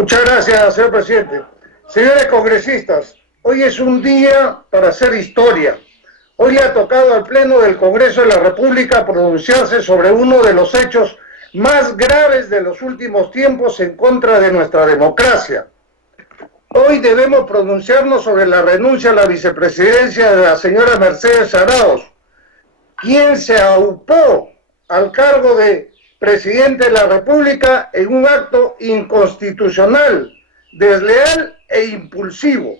Muchas gracias, señor presidente. Señores congresistas, hoy es un día para hacer historia. Hoy le ha tocado al Pleno del Congreso de la República pronunciarse sobre uno de los hechos más graves de los últimos tiempos en contra de nuestra democracia. Hoy debemos pronunciarnos sobre la renuncia a la vicepresidencia de la señora Mercedes Arauz, quien se aupó al cargo de presidente de la República en un acto inconstitucional, desleal e impulsivo.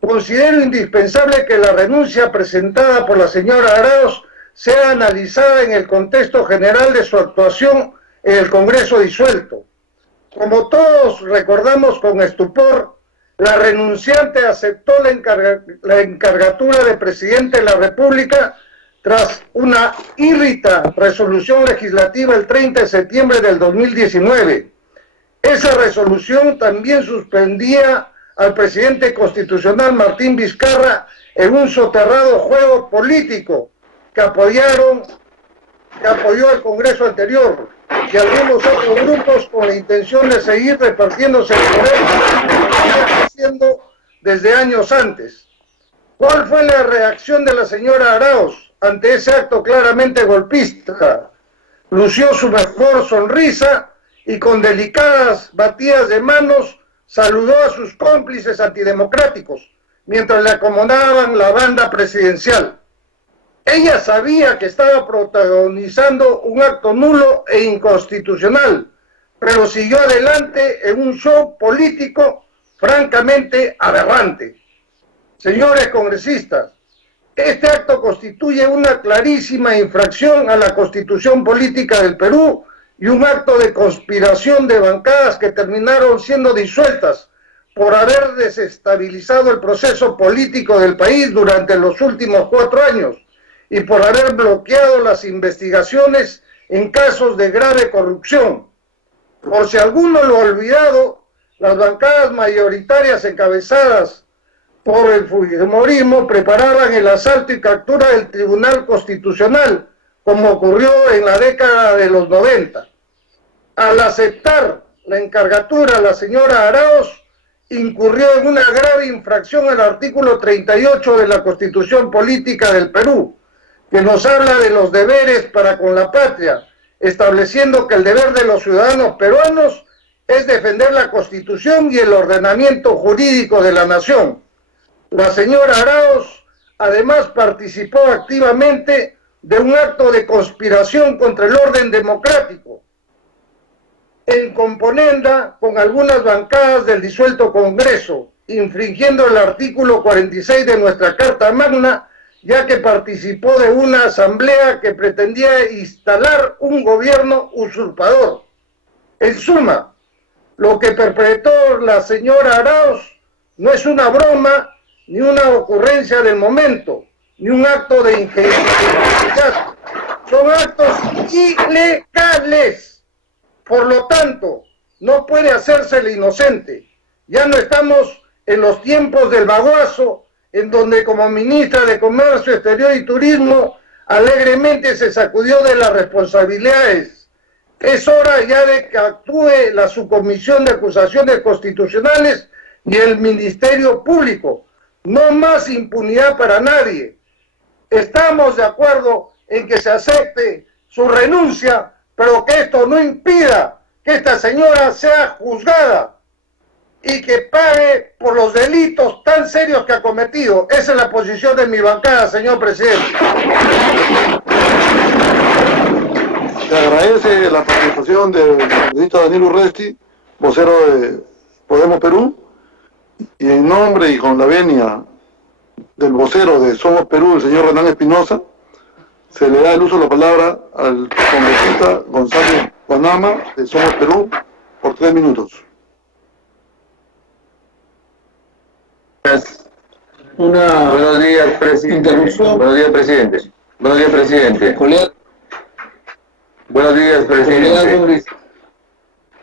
Considero indispensable que la renuncia presentada por la señora Arauz sea analizada en el contexto general de su actuación en el Congreso disuelto. Como todos recordamos con estupor, la renunciante aceptó la encargatura de presidente de la República tras una írrita resolución legislativa el 30 de septiembre del 2019. Esa resolución también suspendía al presidente constitucional Martín Vizcarra en un soterrado juego político que apoyó al Congreso anterior y algunos otros grupos con la intención de seguir repartiéndose el poder haciendo desde años antes. ¿Cuál fue la reacción de la señora Arauz ante ese acto claramente golpista? Lució su mejor sonrisa y con delicadas batidas de manos saludó a sus cómplices antidemocráticos mientras le acomodaban la banda presidencial. Ella sabía que estaba protagonizando un acto nulo e inconstitucional, pero siguió adelante en un show político francamente aberrante. Señores congresistas, este acto constituye una clarísima infracción a la Constitución Política del Perú y un acto de conspiración de bancadas que terminaron siendo disueltas por haber desestabilizado el proceso político del país durante los últimos 4 años y por haber bloqueado las investigaciones en casos de grave corrupción. Por si alguno lo ha olvidado, las bancadas mayoritarias encabezadas por el fujimorismo preparaban el asalto y captura del Tribunal Constitucional, como ocurrió en la década de los 90. Al aceptar la encargatura, la señora Arauz incurrió en una grave infracción al artículo 38 de la Constitución Política del Perú, que nos habla de los deberes para con la patria, estableciendo que el deber de los ciudadanos peruanos es defender la Constitución y el ordenamiento jurídico de la nación. La señora Arauz además participó activamente de un acto de conspiración contra el orden democrático, en componenda con algunas bancadas del disuelto Congreso, infringiendo el artículo 46 de nuestra Carta Magna, ya que participó de una asamblea que pretendía instalar un gobierno usurpador. En suma, lo que perpetró la señora Arauz no es una broma, ni una ocurrencia del momento, ni un acto de ingenuidad. Son actos ilegales. Por lo tanto, no puede hacerse el inocente. Ya no estamos en los tiempos del baguazo, en donde como ministra de Comercio Exterior y Turismo alegremente se sacudió de las responsabilidades. Es hora ya de que actúe la Subcomisión de Acusaciones Constitucionales y el Ministerio Público. No más impunidad para nadie. Estamos de acuerdo en que se acepte su renuncia, pero que esto no impida que esta señora sea juzgada y que pague por los delitos tan serios que ha cometido. Esa es la posición de mi bancada, señor presidente. Se agradece la participación del ministro Daniel Urresti, vocero de Podemos Perú, y en nombre y con la venia del vocero de Somos Perú, el señor Renan Espinosa, se le da el uso de la palabra al congresista Gonzalo Guanama de Somos Perú por 3 minutos. Buenos días, presidente. Buenos días, presidente. Buenos días, presidente. Buenos días, presidente.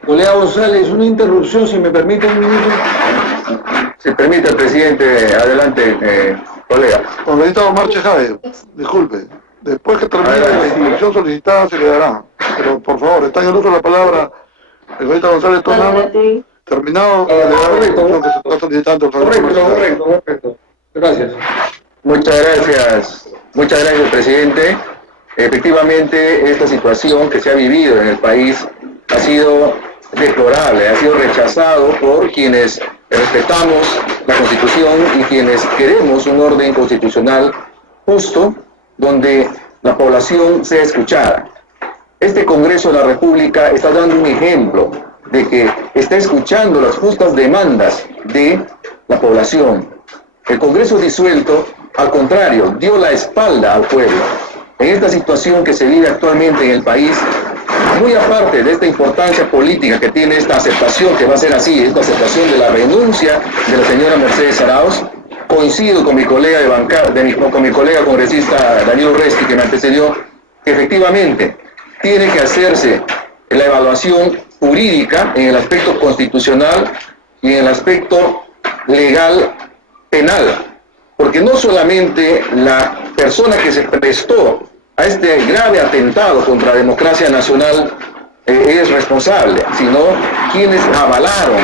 Colega González, una interrupción, si me permite un minuto. Si permite, presidente, adelante, colega. Congresista Omar Chejade, disculpe. Después que termine la interrupción solicitada se le dará. Pero por favor, está en el uso de la palabra el congresista González Tonama Terminado, correcto. Gracias. Muchas gracias, presidente. Efectivamente, esta situación que se ha vivido en el país ha sido deplorable, ha sido rechazado por quienes respetamos la Constitución y quienes queremos un orden constitucional justo, donde la población sea escuchada. Este Congreso de la República está dando un ejemplo de que está escuchando las justas demandas de la población. El Congreso disuelto, al contrario, dio la espalda al pueblo. En esta situación que se vive actualmente en el país, muy aparte de esta importancia política que tiene esta aceptación, que va a ser así, esta aceptación de la renuncia de la señora Mercedes Arauz, coincido con mi colega de bancada, con mi colega congresista Daniel Urresti, que me antecedió, que efectivamente tiene que hacerse la evaluación jurídica en el aspecto constitucional y en el aspecto legal penal, porque no solamente la persona que se prestó a este grave atentado contra la democracia nacional es responsable, sino quienes avalaron,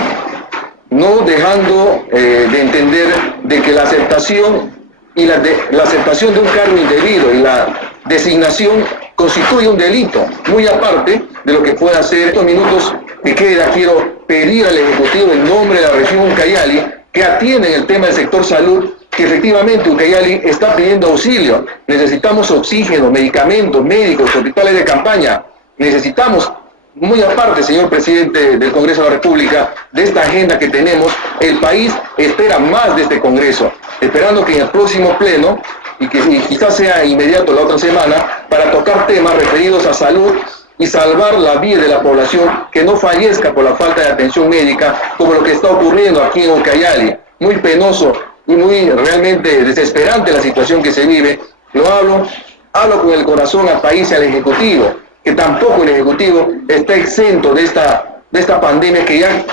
no dejando de entender de que la aceptación y la aceptación de un cargo indebido y la designación constituye un delito, muy aparte de lo que pueda hacer. Estos minutos que queda, quiero pedir al Ejecutivo en nombre de la región Ucayali que atienden el tema del sector salud, que efectivamente Ucayali está pidiendo auxilio. Necesitamos oxígeno, medicamentos, médicos, hospitales de campaña. Necesitamos, muy aparte, señor presidente del Congreso de la República, de esta agenda que tenemos, el país espera más de este Congreso, esperando que en el próximo pleno, y que quizás sea inmediato la otra semana, para tocar temas referidos a salud y salvar la vida de la población, que no fallezca por la falta de atención médica, como lo que está ocurriendo aquí en Ucayali. Muy penoso y muy realmente desesperante la situación que se vive. Lo hablo con el corazón al país y al Ejecutivo, que tampoco el Ejecutivo está exento de esta pandemia que ya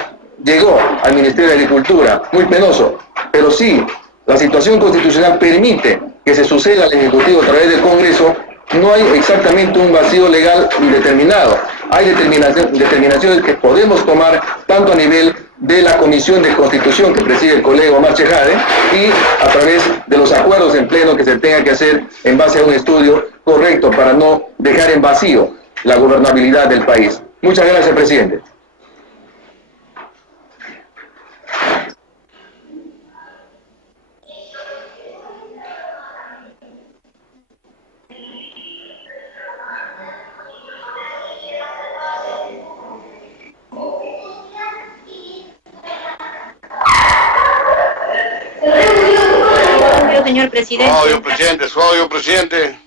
llegó al Ministerio de Agricultura. Muy penoso, pero sí, la situación constitucional permite que se suceda al Ejecutivo a través del Congreso. No hay exactamente un vacío legal indeterminado. Hay determinaciones que podemos tomar tanto a nivel de la Comisión de Constitución que preside el colega Omar Chejade y a través de los acuerdos en pleno que se tenga que hacer en base a un estudio correcto para no dejar en vacío la gobernabilidad del país. Muchas gracias, presidente. Señor presidente. Su audio, presidente.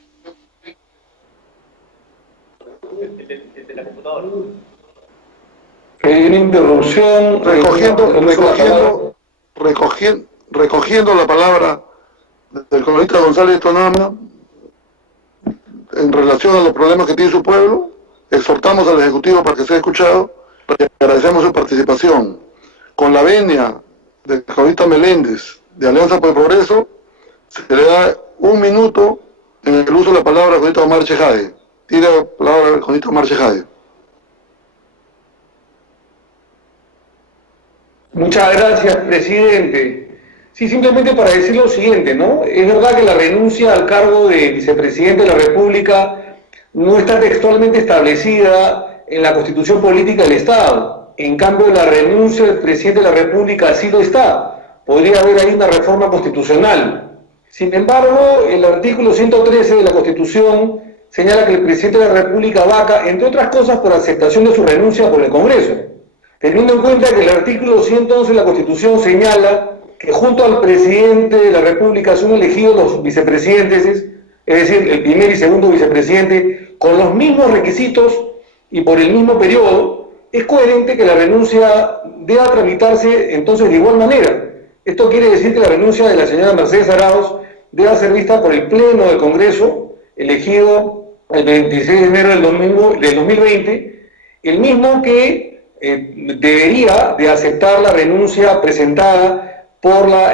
Una interrupción. Recogiendo la palabra del congresista González Tonama en relación a los problemas que tiene su pueblo, exhortamos al Ejecutivo para que sea escuchado y agradecemos su participación. Con la venia del congresista Meléndez de Alianza por el Progreso, se le da 1 minuto en el uso de la palabra al congresista Omar Chejade. Tiene la palabra el congresista Omar Chejade. Muchas gracias, presidente. Sí, simplemente para decir lo siguiente, ¿no? Es verdad que la renuncia al cargo de vicepresidente de la República no está textualmente establecida en la Constitución Política del Estado. En cambio, la renuncia del presidente de la República sí lo está. Podría haber ahí una reforma constitucional. Sin embargo, el artículo 113 de la Constitución señala que el presidente de la República vaca, entre otras cosas, por aceptación de su renuncia por el Congreso. Teniendo en cuenta que el artículo 111 de la Constitución señala que junto al presidente de la República son elegidos los vicepresidentes, es decir, el primer y segundo vicepresidente, con los mismos requisitos y por el mismo periodo, es coherente que la renuncia deba tramitarse entonces de igual manera. Esto quiere decir que la renuncia de la señora Mercedes Arauz deba ser vista por el Pleno del Congreso, elegido el 26 de enero del 2020, el mismo que debería de aceptar la renuncia presentada por la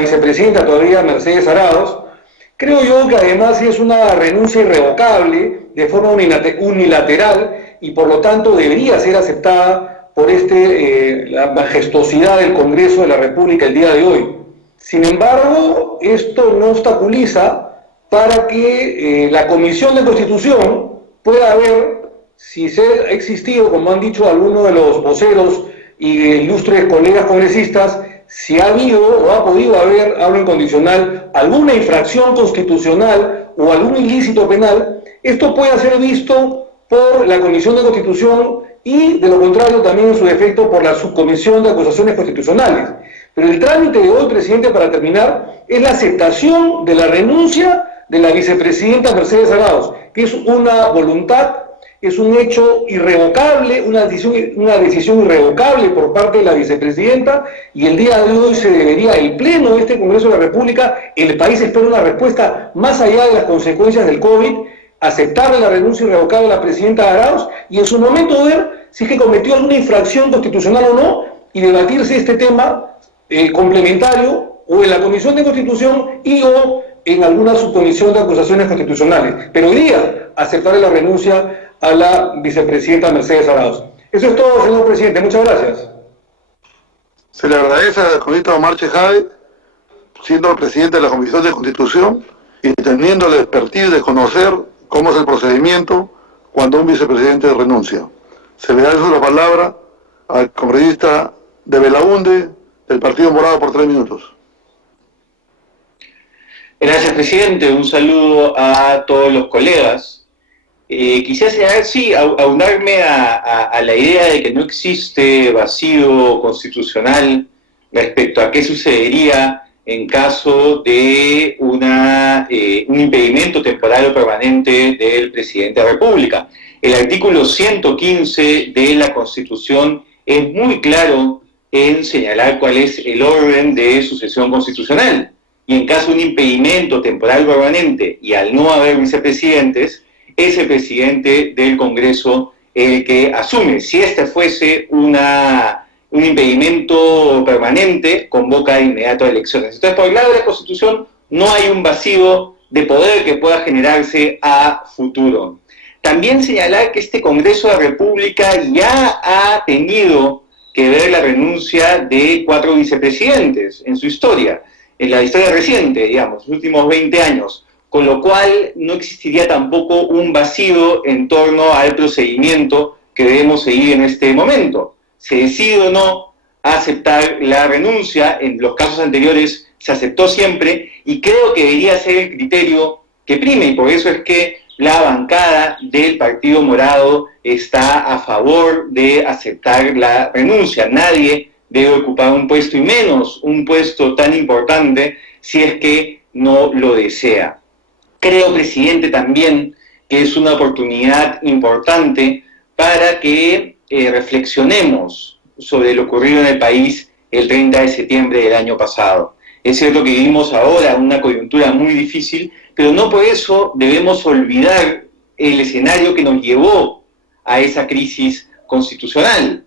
vicepresidenta todavía Mercedes Arauz. Creo yo que además es una renuncia irrevocable de forma unilateral y por lo tanto debería ser aceptada por la majestuosidad del Congreso de la República el día de hoy. Sin embargo, esto no obstaculiza para que la Comisión de Constitución pueda ver si se ha existido, como han dicho algunos de los voceros y ilustres colegas congresistas, si ha habido o ha podido haber, hablo en condicional, alguna infracción constitucional o algún ilícito penal. Esto puede ser visto por la Comisión de Constitución y, de lo contrario, también en su defecto por la Subcomisión de Acusaciones Constitucionales. Pero el trámite de hoy, presidente, para terminar, es la aceptación de la renuncia de la vicepresidenta Mercedes Arauz, que es una voluntad, es un hecho irrevocable, una decisión irrevocable por parte de la vicepresidenta, y el día de hoy se debería, el Pleno de este Congreso de la República, el país espera una respuesta más allá de las consecuencias del COVID, aceptar la renuncia irrevocable de la presidenta Arauz y en su momento ver si es que cometió alguna infracción constitucional o no, y debatirse este tema complementario o en la Comisión de Constitución y o en alguna subcomisión de acusaciones constitucionales. Pero hoy día aceptar la renuncia a la vicepresidenta Mercedes Arauz. Eso es todo, señor presidente. Muchas gracias. Se le agradece al congresista Omar Chejade, siendo el presidente de la Comisión de Constitución y teniendo la expertise de conocer cómo es el procedimiento cuando un vicepresidente renuncia. Se le da la palabra al congresista de Belaunde, del Partido Morado, por 3 minutos. Gracias, presidente. Un saludo a todos los colegas. Quisiera señalar, sí, aunarme a la idea de que no existe vacío constitucional respecto a qué sucedería en caso de un impedimento temporal o permanente del presidente de la República. El artículo 115 de la Constitución es muy claro en señalar cuál es el orden de sucesión constitucional. Y en caso de un impedimento temporal o permanente y al no haber vicepresidentes, es el presidente del Congreso el que asume. Si este fuese un impedimento permanente, convoca de inmediato a elecciones. Entonces, por el lado de la Constitución, no hay un vacío de poder que pueda generarse a futuro. También señalar que este Congreso de la República ya ha tenido que ver la renuncia de 4 vicepresidentes en su historia, en la historia reciente, digamos, los últimos 20 años, con lo cual no existiría tampoco un vacío en torno al procedimiento que debemos seguir en este momento. Se decide o no aceptar la renuncia, en los casos anteriores se aceptó siempre, y creo que debería ser el criterio que prime, y por eso es que la bancada del Partido Morado está a favor de aceptar la renuncia. Nadie debe ocupar un puesto, y menos un puesto tan importante, si es que no lo desea. Creo, presidente, también que es una oportunidad importante para que reflexionemos sobre lo ocurrido en el país el 30 de septiembre del año pasado. Es cierto que vivimos ahora una coyuntura muy difícil, pero no por eso debemos olvidar el escenario que nos llevó a esa crisis constitucional.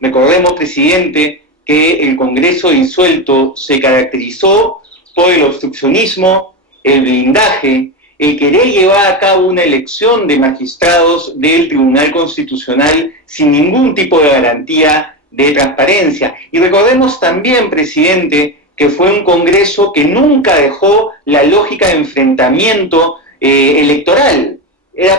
Recordemos, presidente, que el Congreso disuelto se caracterizó por el obstruccionismo, el blindaje, el querer llevar a cabo una elección de magistrados del Tribunal Constitucional sin ningún tipo de garantía de transparencia. Y recordemos también, presidente, que fue un Congreso que nunca dejó la lógica de enfrentamiento electoral.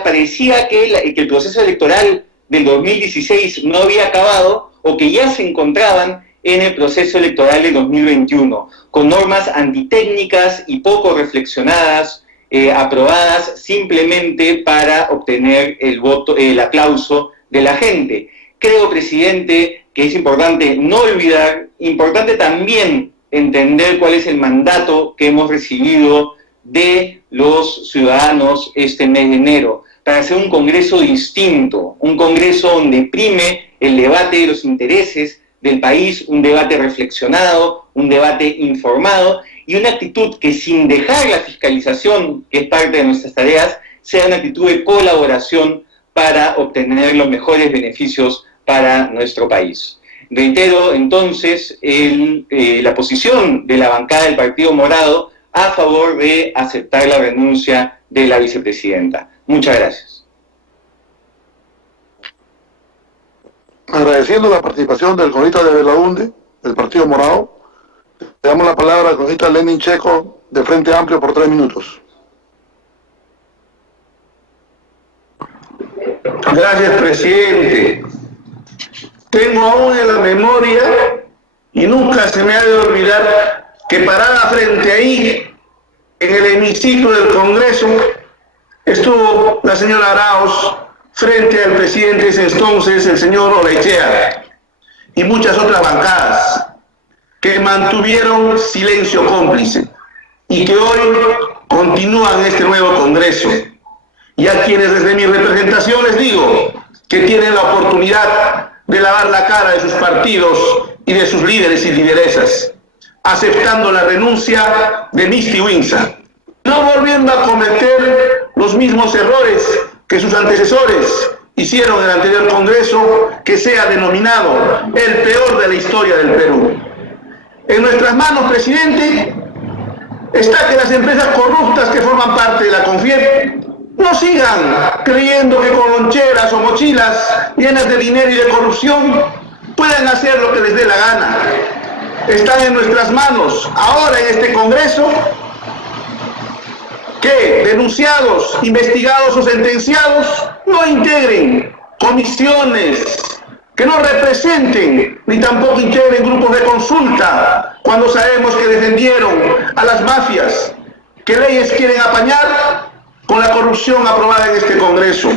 Parecía que el proceso electoral del 2016 no había acabado, o que ya se encontraban en el proceso electoral de 2021, con normas antitécnicas y poco reflexionadas, aprobadas simplemente para obtener el voto, el aplauso de la gente. Creo, presidente, que es importante no olvidar, importante también entender cuál es el mandato que hemos recibido de los ciudadanos este mes de enero, para hacer un Congreso distinto, un Congreso donde prime el debate de los intereses del país, un debate reflexionado, un debate informado, y una actitud que, sin dejar la fiscalización, que es parte de nuestras tareas, sea una actitud de colaboración para obtener los mejores beneficios para nuestro país. Reitero entonces la posición de la bancada del Partido Morado a favor de aceptar la renuncia de la vicepresidenta. Muchas gracias. Agradeciendo la participación del congresista de Belaunde, del Partido Morado, le damos la palabra al congresista Lenin Checo, de Frente Amplio, por 3 minutos. Gracias, presidente. Tengo aún en la memoria, y nunca se me ha de olvidar, que parada frente ahí, en el hemiciclo del Congreso, estuvo la señora Arauz frente al presidente de ese entonces, el señor Orechea, y muchas otras bancadas que mantuvieron silencio cómplice y que hoy continúan en este nuevo Congreso. Y a quienes desde mi representación les digo que tienen la oportunidad de lavar la cara de sus partidos y de sus líderes y lideresas, aceptando la renuncia de Misty Winsa, no volviendo a cometer los mismos errores que sus antecesores hicieron en el anterior Congreso, que sea denominado el peor de la historia del Perú. En nuestras manos, presidente, está que las empresas corruptas que forman parte de la CONFIEP no sigan creyendo que con loncheras o mochilas llenas de dinero y de corrupción pueden hacer lo que les dé la gana. Están en nuestras manos, ahora en este Congreso, que denunciados, investigados o sentenciados no integren comisiones, que no representen ni tampoco integren grupos de consulta, cuando sabemos que defendieron a las mafias, que leyes quieren apañar con la corrupción aprobada en este Congreso.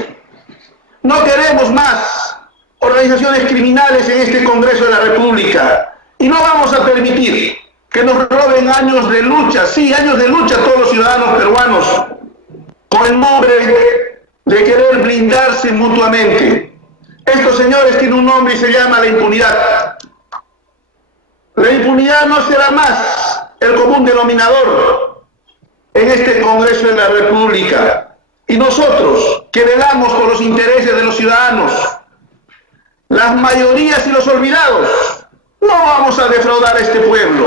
No queremos más organizaciones criminales en este Congreso de la República y no vamos a permitir que nos roben años de lucha, sí, años de lucha a todos los ciudadanos peruanos, con el nombre de querer blindarse mutuamente. Estos señores tienen un nombre y se llama la impunidad. La impunidad no será más el común denominador en este Congreso de la República. Y nosotros, que velamos por los intereses de los ciudadanos, las mayorías y los olvidados, no vamos a defraudar a este pueblo.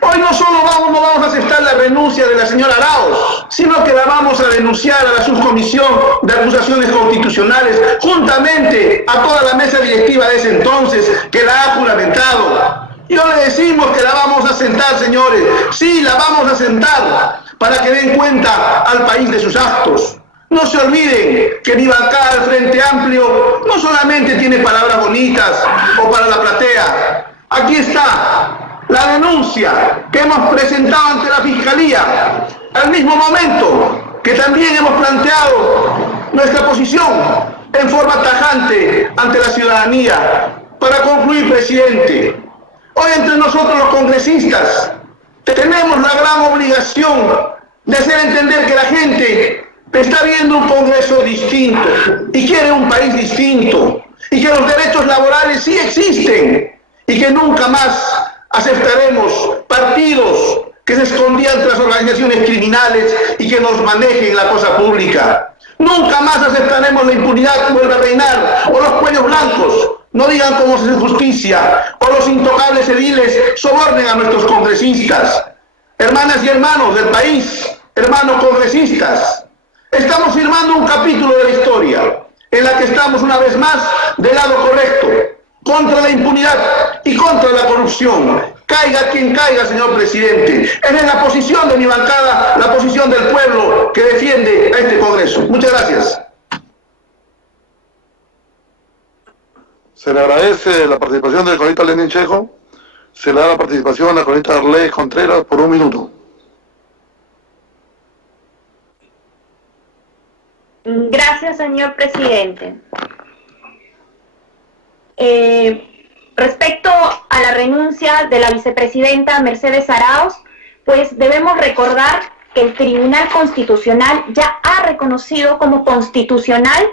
Hoy no solo no vamos a aceptar la renuncia de la señora Arauz, sino que la vamos a denunciar a la subcomisión de acusaciones constitucionales, juntamente a toda la mesa directiva de ese entonces, que la ha juramentado. Y hoy le decimos que la vamos a sentar, señores. Sí, la vamos a sentar para que den cuenta al país de sus actos. No se olviden que mi bancada del Frente Amplio no solamente tiene palabras bonitas o para la platea. Aquí está la denuncia que hemos presentado ante la Fiscalía, al mismo momento que también hemos planteado nuestra posición en forma tajante ante la ciudadanía. Para concluir, presidente, hoy entre nosotros los congresistas tenemos la gran obligación de hacer entender que la gente está viendo un Congreso distinto y quiere un país distinto, y que los derechos laborales sí existen y que nunca más aceptaremos partidos que se escondían tras organizaciones criminales y que nos manejen la cosa pública. Nunca más aceptaremos la impunidad que vuelve a reinar, o los cuellos blancos no digan cómo se hace justicia, o los intocables ediles sobornen a nuestros congresistas. Hermanas y hermanos del país, hermanos congresistas, estamos firmando un capítulo de la historia en la que estamos una vez más del lado correcto, contra la impunidad y contra la corrupción. Caiga quien caiga, señor presidente. Esa es la posición de mi bancada, la posición del pueblo que defiende a este Congreso. Muchas gracias. Se le agradece la participación del congresista Lenin Checo. Se le da la participación a la congresista Arley Contreras por 1 minuto. Gracias, señor presidente. Respecto a la renuncia de la vicepresidenta Mercedes Arauz, pues debemos recordar que el Tribunal Constitucional ya ha reconocido como constitucional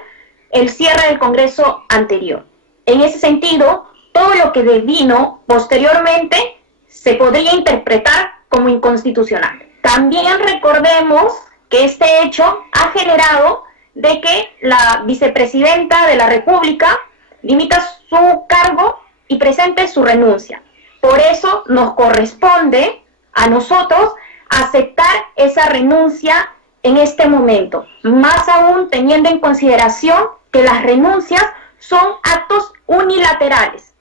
el cierre del Congreso anterior. En ese sentido, todo lo que devino posteriormente se podría interpretar como inconstitucional. También recordemos que este hecho ha generado de que la vicepresidenta de la República limita su cargo y presente su renuncia. Por eso nos corresponde a nosotros aceptar esa renuncia en este momento, más aún teniendo en consideración que las renuncias son actos unilaterales,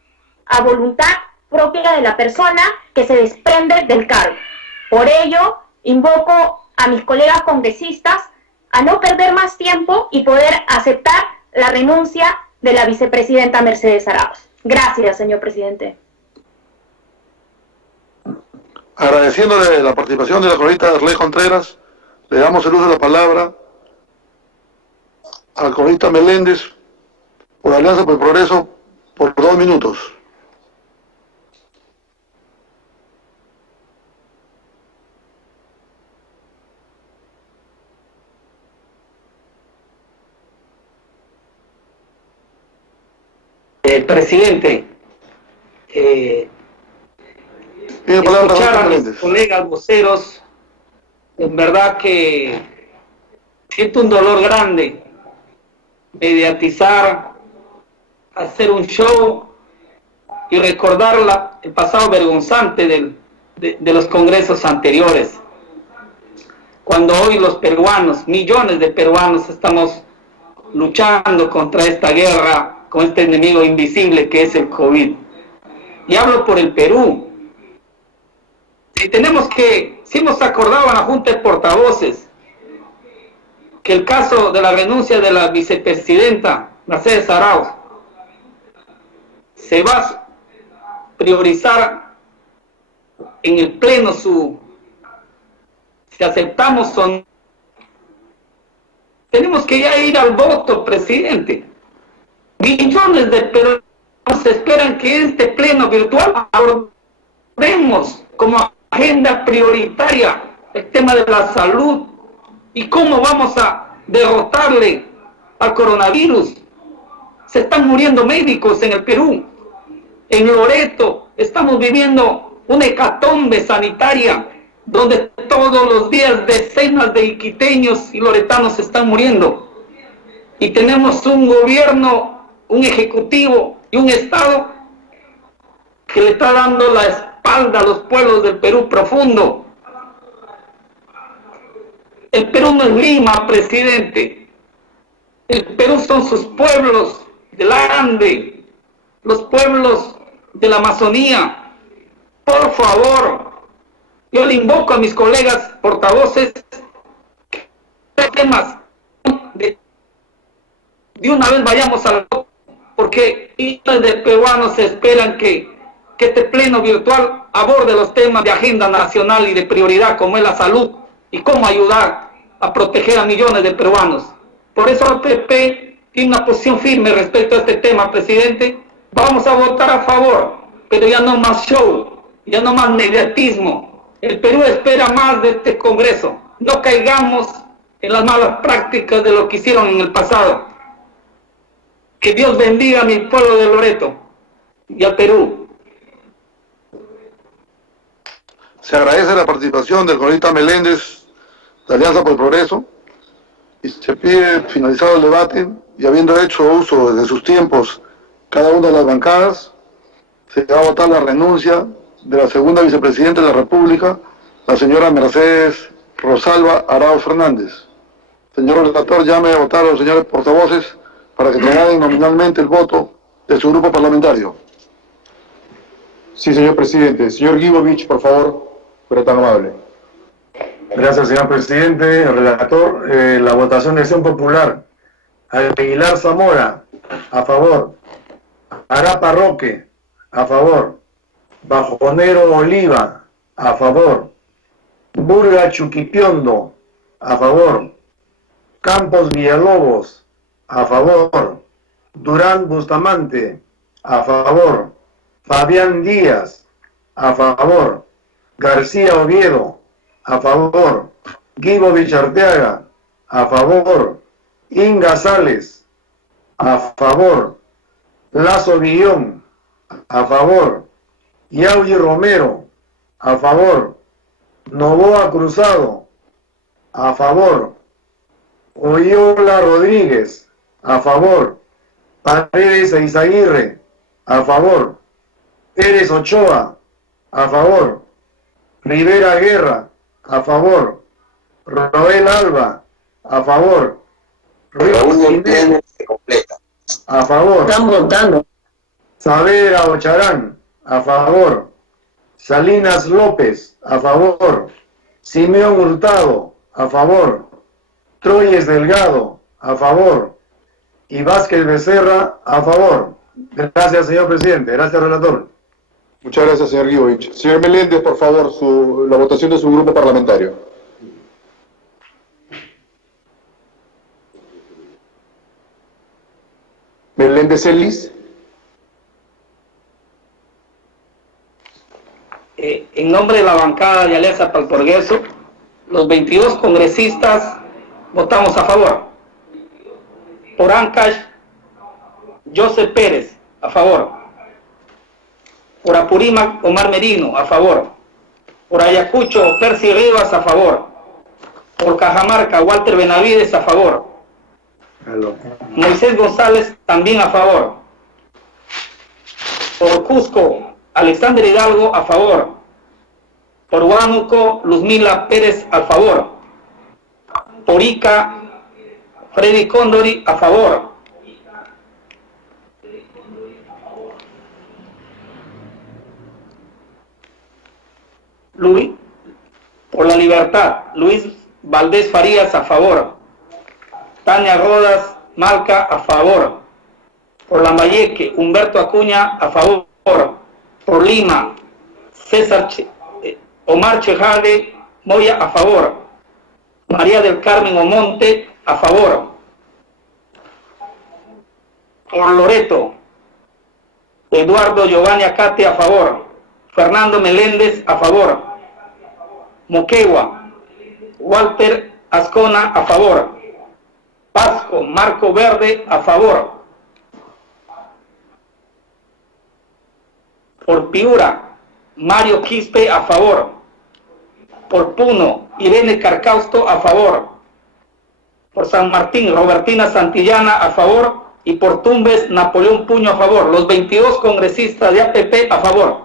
a voluntad propia de la persona que se desprende del cargo. Por ello, invoco a mis colegas congresistas a no perder más tiempo y poder aceptar la renuncia de la vicepresidenta Mercedes Arauz. Gracias, señor presidente. Agradeciéndole la participación de la congresista Arley Contreras, le damos el uso de la palabra al congresista Meléndez por Alianza por el Progreso por 2 minutos. Presidente, escuchar a mis colegas voceros, en verdad que siento un dolor grande mediatizar, hacer un show y recordar el pasado vergonzante de los congresos anteriores, cuando hoy los peruanos, millones de peruanos, estamos luchando contra esta guerra, con este enemigo invisible que es el COVID. Y hablo por el Perú. Si hemos acordado en la Junta de Portavoces que el caso de la renuncia de la vicepresidenta Mercedes Arauz se va a priorizar en el Pleno si aceptamos o no. Tenemos que ya ir al voto, presidente. Millones de peruanos esperan que este pleno virtual abordemos como agenda prioritaria el tema de la salud y cómo vamos a derrotarle al coronavirus. Se están muriendo médicos en el Perú. En Loreto estamos viviendo una hecatombe sanitaria donde todos los días decenas de iquiteños y loretanos están muriendo. Y tenemos un gobierno, un ejecutivo y un Estado que le está dando la espalda a los pueblos del Perú profundo. El Perú no es Lima, presidente. El Perú son sus pueblos del Ande, los pueblos de la Amazonía. Por favor, yo le invoco a mis colegas portavoces temas de una vez vayamos al voto, porque millones de peruanos esperan que este pleno virtual aborde los temas de agenda nacional y de prioridad como es la salud y cómo ayudar a proteger a millones de peruanos. Por eso el PP tiene una posición firme respecto a este tema, presidente. Vamos a votar a favor, pero ya no más show, ya no más mediatismo. El Perú espera más de este Congreso. No caigamos en las malas prácticas de lo que hicieron en el pasado. Que Dios bendiga a mi pueblo de Loreto y al Perú. Se agradece la participación del congresista Meléndez de Alianza por el Progreso y se pide, finalizado el debate y habiendo hecho uso de sus tiempos cada una de las bancadas, se va a votar la renuncia de la segunda vicepresidenta de la República, la señora Mercedes Rosalba Arauz Fernández. Señor relator, llame a votar a los señores portavoces para que trasladen nominalmente el voto de su grupo parlamentario. Sí, señor presidente. Señor Guibovich, por favor, pero tan amable. Gracias, señor presidente. El relator, la votación de acción popular. Aguilar Zamora, a favor. Arapa Roque, a favor. Bajonero Oliva, a favor. Burga Chuquipiondo, a favor. Campos Villalobos, a favor. Durán Bustamante, a favor. Fabián Díaz, a favor. García Oviedo, a favor. Guibovich Arteaga, a favor. Inga Sales, a favor. Lazo Guillón, a favor. Yaui Romero, a favor. Novoa Cruzado, a favor. Oyola Rodríguez, a favor. Paredes Eizaguirre, a favor. Pérez Ochoa, a favor. Rivera Guerra, a favor. Roel Alba, a favor. Ríos Ginés, a favor. Están votando. Saavedra Ocharán, a favor. Salinas López, a favor. Simeón Hurtado, a favor. Troyes Delgado, a favor. Y Vázquez Becerra, a favor. Gracias, señor presidente. Gracias, relator. Muchas gracias, señor Guibovich. Señor Meléndez, por favor, la votación de su grupo parlamentario. Meléndez Ellis. En nombre de la bancada de Alianza para el Progreso, los 22 congresistas votamos a favor. Por Ancash, José Pérez, a favor. Por Apurímac, Omar Merino, a favor. Por Ayacucho, Percy Rivas, a favor. Por Cajamarca, Walter Benavides, a favor. Moisés González, también a favor. Por Cusco, Alexander Hidalgo, a favor. Por Huánuco, Luzmila Pérez, a favor. Por Ica, Freddy Condori, a favor. Por la Libertad, Luis Valdés Farías, a favor. Tania Rodas Malca, a favor. Por Lambayeque, Humberto Acuña, a favor. Por Lima, Omar Chejade Moya, a favor. María del Carmen Omonte, a favor. Por Loreto, Eduardo Giovanni Acate, a favor. Fernando Meléndez, a favor. Moquegua, Walter Ascona, a favor. Pasco, Marco Verde, a favor. Por Piura, Mario Quispe, a favor. Por Puno, Irene Carcausto, a favor. Por San Martín, Robertina Santillana, a favor. Y por Tumbes, Napoleón Puño, a favor. Los 22 congresistas de APP, a favor.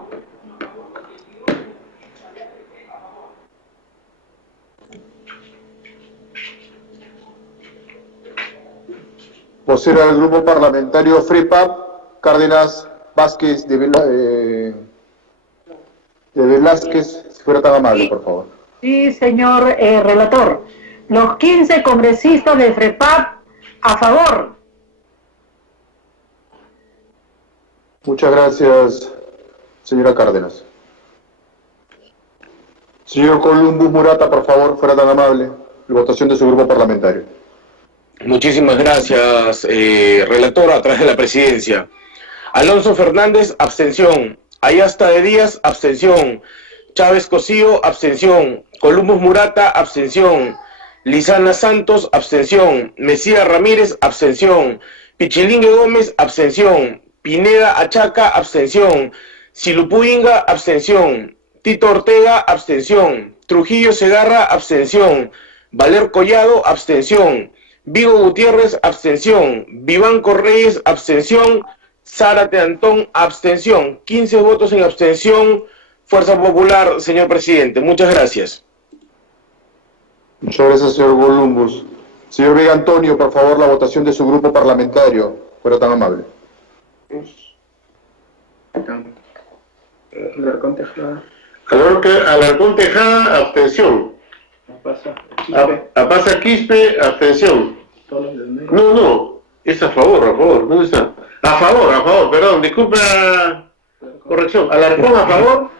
Vocera del grupo parlamentario FREPAP, Cárdenas Vázquez de Velázquez, si fuera tan amable, por favor. Sí, señor relator. Los 15 congresistas de FREPAP a favor. Muchas gracias, señora Cárdenas. Señor Columbus Murata, por favor, fuera tan amable. La votación de su grupo parlamentario. Muchísimas gracias, relator, a través de la presidencia. Alonso Fernández, abstención. Ayasta de Díaz, abstención. Chávez Cosío, abstención. Columbus Murata, abstención. Lizana Santos, abstención. Mesías Ramírez, abstención. Pichilingue Gómez, abstención. Pineda Achaca, abstención. Silupuyinga, abstención. Tito Ortega, abstención. Trujillo Segarra, abstención. Valer Collado, abstención. Vigo Gutiérrez, abstención. Vivanco Reyes, abstención. Zárate Antón, abstención. 15 votos en abstención. Fuerza Popular, señor presidente. Muchas gracias. Muchas gracias, señor Columbus. Señor Vega Antonio, por favor, la votación de su grupo parlamentario. Fuera tan amable. Alarcón Tejada, abstención. Apasa Quispe, abstención. No, es a favor, ¿dónde está? A favor, perdón, disculpa, corrección. Alarcón a favor,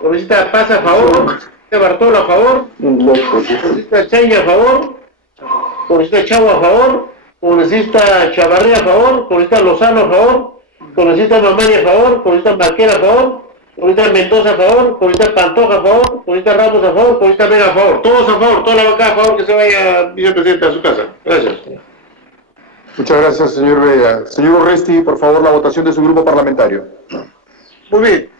congresista Apasa a favor, congresista Bartolo a favor, congresista Chaña a favor, congresista Chavo a favor, congresista Chavarría a favor, congresista Lozano a favor, congresista Mamani a favor, congresista Maquera a favor, congresista Mendoza a favor, congresista Pantoja a favor, congresista Ramos a favor, congresista Vega a favor, todos a favor, toda la bancada a favor, que se vaya vicepresidente a su casa. Gracias. Muchas gracias, señor Vega. Señor Urresti, por favor, la votación de su grupo parlamentario. Muy bien.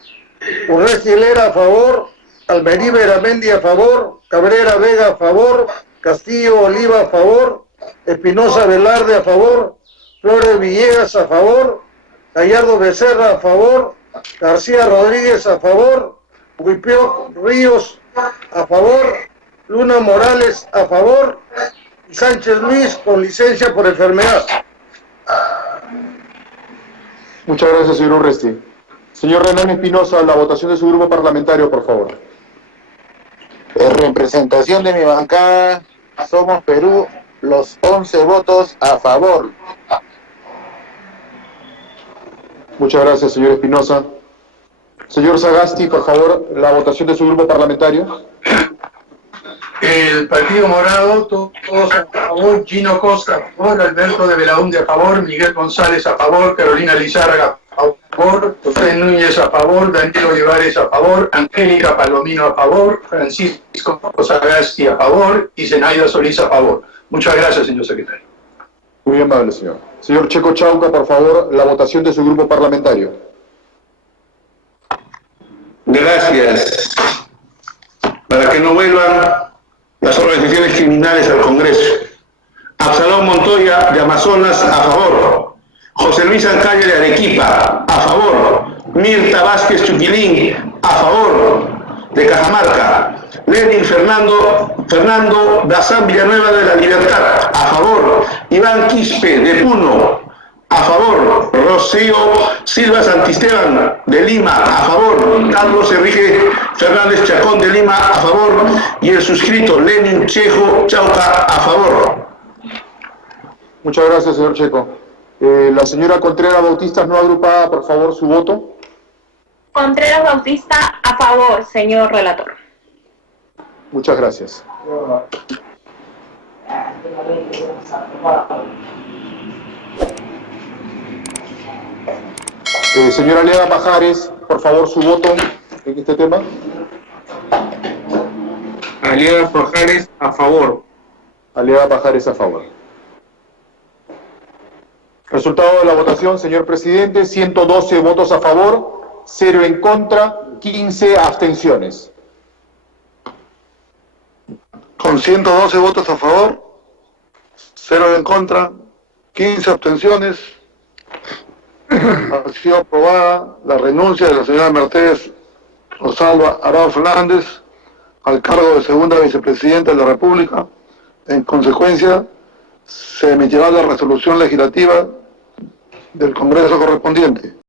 Urresti Lera a favor, Almerí Veramendi a favor, Cabrera Vega a favor, Castillo Oliva a favor, Espinosa Velarde a favor, Flores Villegas a favor, Gallardo Becerra a favor, García Rodríguez a favor, Huipio Ríos a favor, Luna Morales a favor, y Sánchez Luis con licencia por enfermedad. Muchas gracias, señor Urresti. Señor Renan Espinosa, la votación de su grupo parlamentario, por favor. En representación de mi bancada, Somos Perú, los 11 votos a favor. Muchas gracias, señor Espinosa. Señor Sagasti, por favor, la votación de su grupo parlamentario. El Partido Morado, todos a favor, Gino Costa a favor, Alberto de Belaúnde a favor, Miguel González a favor, Carolina Lizárraga a favor, José Núñez a favor, Daniel Olivares a favor, Angélica Palomino a favor, Francisco Sagasti a favor y Zenaida Solís a favor. Muchas gracias, señor secretario. Muy amable, señor. Señor Checo Chauca, por favor, la votación de su grupo parlamentario. Gracias. Para que no vuelvan las organizaciones criminales al Congreso. Absalón Montoya de Amazonas a favor. José Luis Ancalle de Arequipa a favor. Mirta Vázquez Chuquilín a favor de Cajamarca. Lenin Fernando Dazán Villanueva de La Libertad a favor. Iván Quispe de Puno a favor. Rocío Silva Santisteban de Lima a favor. Carlos Enrique Fernández Chacón de Lima a favor. Y el suscrito Lenin Chejo Chauca a favor. Muchas gracias, señor Checo. La señora Contreras Bautista no agrupada, por favor, su voto. Contreras Bautista a favor, señor relator. Muchas gracias. Señora Aliada Pajares, por favor, su voto en este tema. Aliada Pajares a favor. Aliada Pajares a favor. Resultado de la votación, señor presidente, 112 votos a favor, 0 en contra, 15 abstenciones. Con 112 votos a favor, 0 en contra, 15 abstenciones, ha sido aprobada la renuncia de la señora Mercedes Rosalba Arao Fernández al cargo de segunda vicepresidenta de la República. En consecuencia, se emitirá la resolución legislativa del Congreso correspondiente.